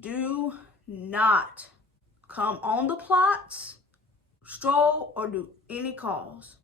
Do not come on the plots, stroll, or do any calls.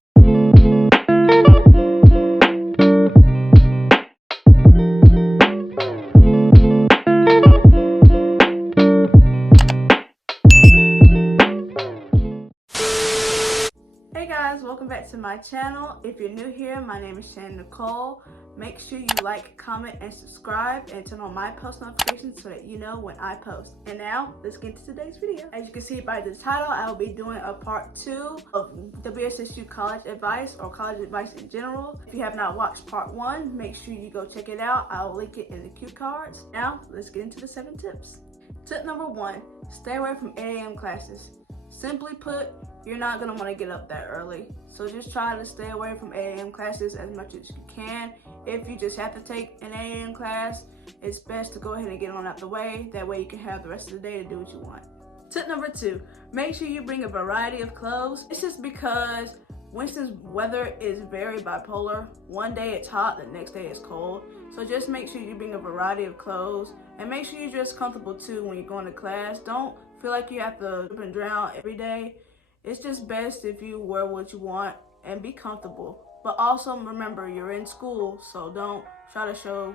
Hey guys, welcome back to my channel. If you're new here, my name is Shannon Nicole. Make sure you like, comment, and subscribe, and turn on my post notifications so that you know when I post. And now, let's get into today's video. As you can see by the title, I will be doing a part 2 of WSSU college advice or college advice in general. If you have not watched part 1, make sure you go check it out. I'll link it in the cue cards. Now, let's get into the 7 tips. Tip number 1, stay away from 8 a.m. classes. Simply put, you're not going to want to get up that early. So just try to stay away from 8 a.m. classes as much as you can. If you just have to take an 8 a.m. class, it's best to go ahead and get on out the way. That way you can have the rest of the day to do what you want. Tip number 2, make sure you bring a variety of clothes. This is because Winston's weather is very bipolar. One day it's hot, the next day it's cold. So just make sure you bring a variety of clothes and make sure you're dress comfortable too when you're going to class. Don't feel like you have to drip and drown every day. It's just best if you wear what you want and be comfortable. But also remember, you're in school, so don't try to show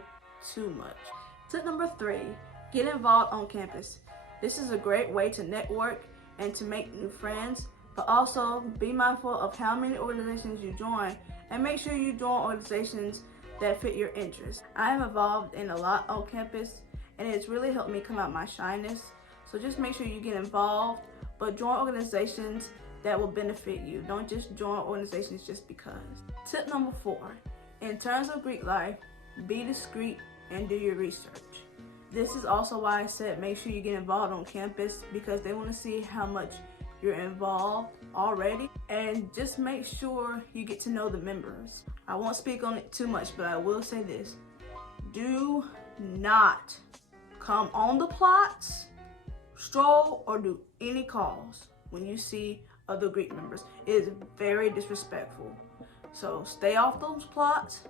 too much. Tip number 3, get involved on campus. This is a great way to network and to make new friends, but also be mindful of how many organizations you join and make sure you join organizations that fit your interests. I am involved in a lot on campus and it's really helped me come out my shyness. So just make sure you get involved, but join organizations that will benefit you. Don't just join organizations just because. Tip number 4, in terms of Greek life, be discreet and do your research. This is also why I said make sure you get involved on campus, because they want to see how much you're involved already, and just make sure you get to know the members. I won't speak on it too much, but I will say this. Do not come on the plots, stroll, or do any calls when you see other Greek members. It is very disrespectful. So stay off those plots,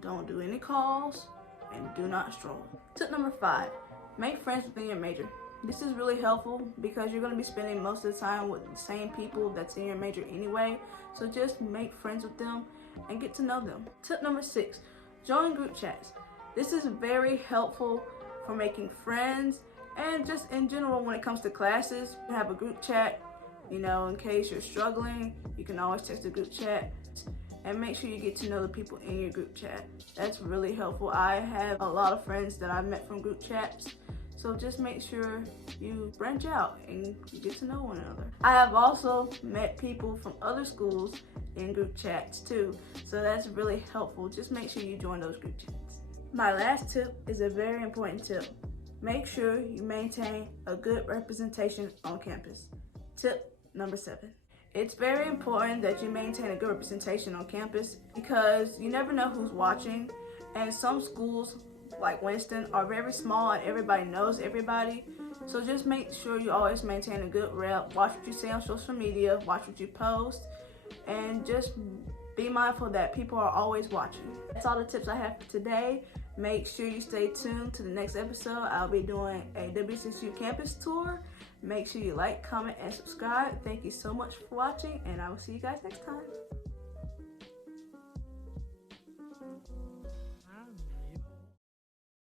don't do any calls, and do not stroll. Tip number 5, make friends within your major. This is really helpful because you're going to be spending most of the time with the same people that's in your major anyway. So just make friends with them and get to know them. Tip number 6, join group chats. This is very helpful for making friends and just in general when it comes to classes. You have a group chat, you know, in case you're struggling, you can always text the group chat and make sure you get to know the people in your group chat. That's really helpful. I have a lot of friends that I've met from group chats. So just make sure you branch out and get to know one another. I have also met people from other schools in group chats too. So that's really helpful. Just make sure you join those group chats. My last tip is a very important tip. Make sure you maintain a good representation on campus. Tip number 7. It's very important that you maintain a good representation on campus because you never know who's watching, and some schools like Winston are very small and everybody knows everybody. So just make sure you always maintain a good rep. Watch what you say on social media, watch what you post, and just be mindful that people are always watching. That's all the tips I have for today. Make sure you stay tuned to the next episode. I'll be doing a WSSU campus tour. Make sure you like, comment, and subscribe. Thank you so much for watching, and I will see you guys next time.